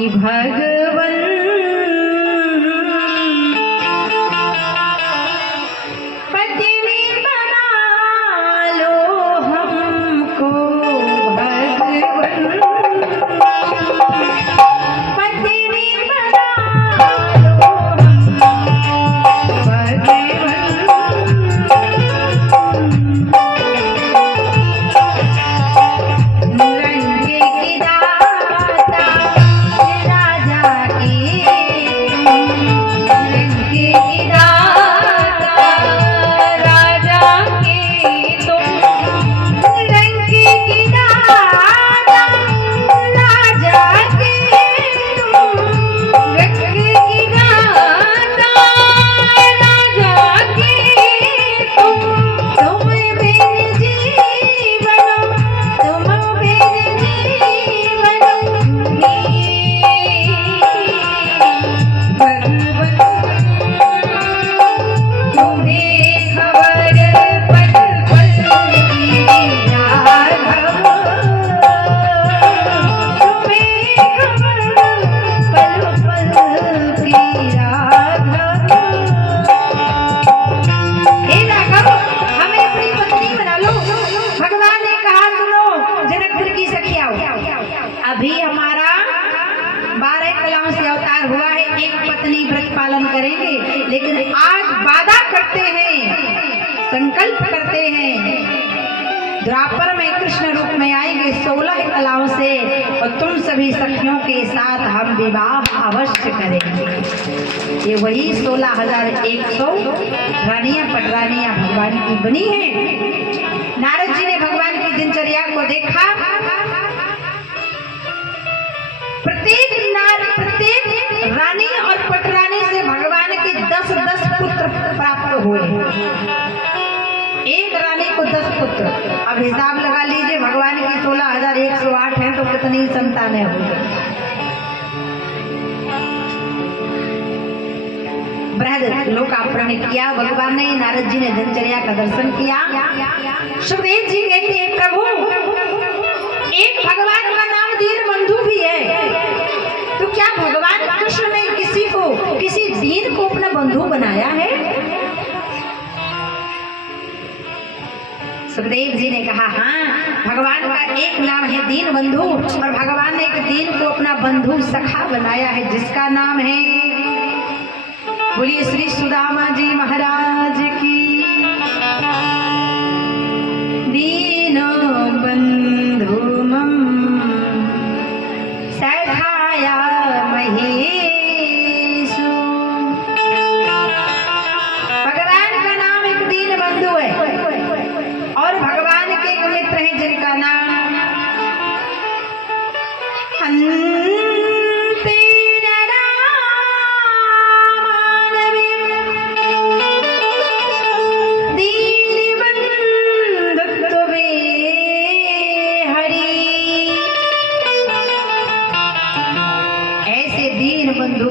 कि भगवन पत्नी बना लो हमको, भगवन पत्नी बना लो हमको, भगवन अभी हमारा 12 कलाओं से अवतार हुआ है, एक पत्नी व्रत पालन करेंगे, लेकिन आज वादा करते हैं, संकल्प करते हैं, द्वापर में कृष्ण रूप में आएंगे 16 कलाओं से और तुम सभी सखियों के साथ हम विवाह अवश्य करेंगे। ये वही 16,100 रानियां पटरानियां भगवान की बनी हैं। नारद जी ने भगवान की दिनचर्या को देखा, प्रत्येक रानी और पटरानी से भगवान के 10-10 पुत्र प्राप्त हुए। एक रानी को 10 पुत्र। अब हिसाब लगा लीजिए, भगवान की 16,108 हैं तो कितनी संतानें हुई। बृहद लोकार्पण किया भगवान ने, नारद जी ने दिनचर्या का दर्शन किया। सुखदेव जी कहते हैं, प्रभु एक भगवान का नाम दीनबंधु भी है, तो क्या भगवान कृष्ण ने किसी दीन को अपना बंधु बनाया है? सुखदेव जी ने कहा, हाँ, भगवान का एक नाम है दीनबंधु और भगवान ने एक दीन को अपना बंधु सखा बनाया है, जिसका नाम है, बोलिए श्री सुदामा जी महाराज की। दीनबंधु मम सखाया महेशु। भगवान का नाम एक दीनबंधु है और भगवान के एक मित्र हैं जिनका नाम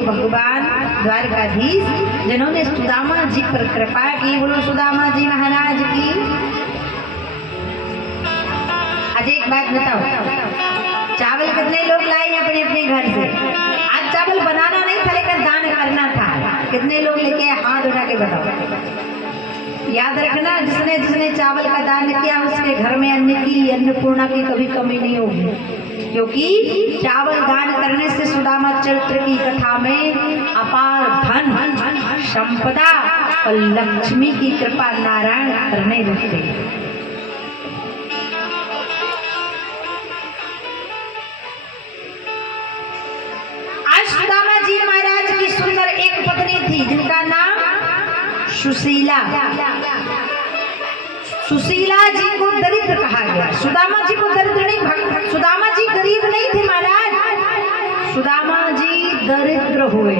भगवान द्वारकाधीश जिन्होंने सुदामा जी पर कृपा की। बोलो सुदामा जी महाराज की। आज एक बात बताओ, चावल कितने लोग लाए अपने अपने घर से? आज चावल बनाना नहीं था, लेकिन दान करना था। कितने लोग लेके हाथ उठा के बताओ। याद रखना, जिसने जिसने चावल का दान किया उसके घर में अन्न की, अन्नपूर्णा की कभी कमी नहीं होगी, क्योंकि चावल दान करने से सुदामा चरित्र की कथा में अपार धन, संपदा और लक्ष्मी की कृपा नारायण करने लगते हैं। आज सुदामा जी महाराज की सुंदर एक पत्नी थी जिनका नाम सुशीला। सुशीला जी को दरिद्र कहा गया। सुदामा जी को दरिद्र नहीं, सुदामा जी गरीब नहीं थे महाराज, सुदामा जी दरिद्र हुए।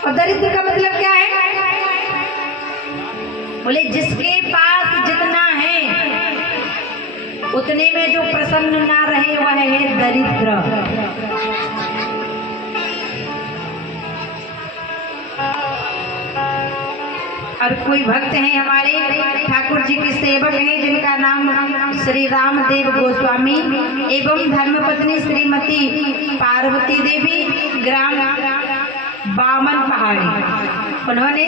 और दरिद्र का मतलब क्या है? बोले जिसके पास जितना है उतने में जो प्रसन्न ना रहे वह है दरिद्र। और कोई भक्त हैं हमारे ठाकुर जी के सेवक हैं जिनका नाम श्री रामदेव गोस्वामी एवं धर्मपत्नी श्रीमती पार्वती देवी, ग्राम बामन पहाड़ी। उन्होंने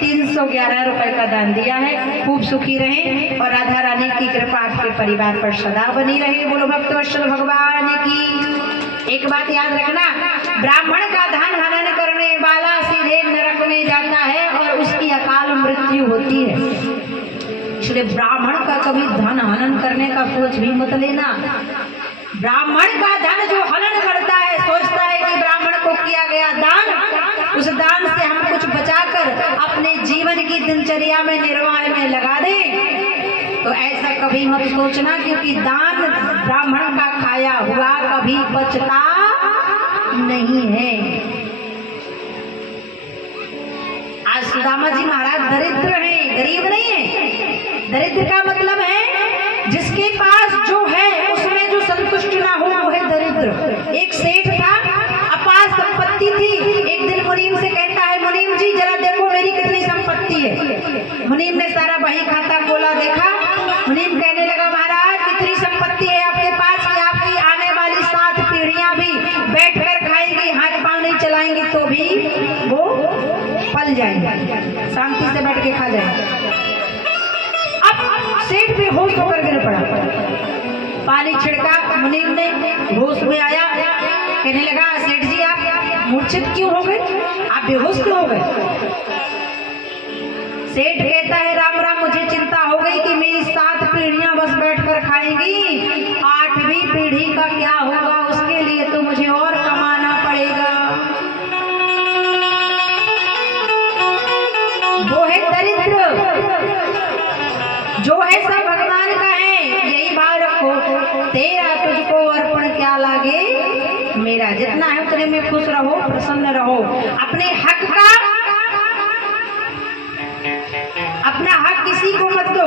311 रुपए का दान दिया है। खूब सुखी रहें और राधा रानी की कृपा आपके परिवार पर सदा बनी रहे। बोलो भक्तवत्सल भगवान की। एक बात याद रखना, ब्राह्मण का धन हनन करने वाला सीधे नरक में जाता है और उसकी अकाल मृत्यु होती है। इसलिए ब्राह्मण का कभी धन हनन करने का सोच भी मत लेना। ब्राह्मण का धन जो हनन करता है सोचता है कि ब्राह्मण को किया गया दान, उस दान से हम कुछ बचाकर अपने जीवन की दिनचर्या में निर्वाह में लगा दें, तो ऐसा कभी मत सोचना, क्योंकि दान ब्राह्मण का खाया हुआ कभी बचता नहीं है। आज सुदामा जी महाराज दरिद्र हैं, गरीब नहीं है। दरिद्र का मतलब है जिसके पास जो है उसमें जो संतुष्ट ना हो वो है दरिद्र। एक सेठ था, अपार संपत्ति थी। एक दिन मुनीम से कहता है, मुनीम जी जरा देखो मेरी कितनी संपत्ति है। मुनीम ने सारा बही खाता खोला, देखा। मुनीम कहने लगा, महाराज कितनी संपत्ति है आपके पास कि आपकी आने वाली 7 पीढ़ियां भी बैठकर खाएंगी, हाथ पांव नहीं चलाएंगी तो भी वो पल जाएंगे, शांति से बैठ के खा जाएंगे। अब सेठ बेहोश होकर गिर पड़ा। पानी छिड़का, मुनीम ने होश में आया, कहने लगा, सेठ जी आप मूर्छित क्यों हो गए, आप बेहोश क्यों हो गए? सेठ कहता है, राम राम, मुझे चिंता हो गई कि मेरी 7 पीढ़ियां बस बैठकर खाएंगी, 8वीं पीढ़ी का क्या होगा, उसके लिए तो मुझे और कमाना पड़ेगा। वो है दरिद्र, जो है सब भगवान का है। यही भाव रखो, तेरा तुझको अर्पण क्या लागे मेरा। जितना है उतने में खुश रहो, प्रसन्न रहो। अपने हक का, अपना हक किसी को मत दो।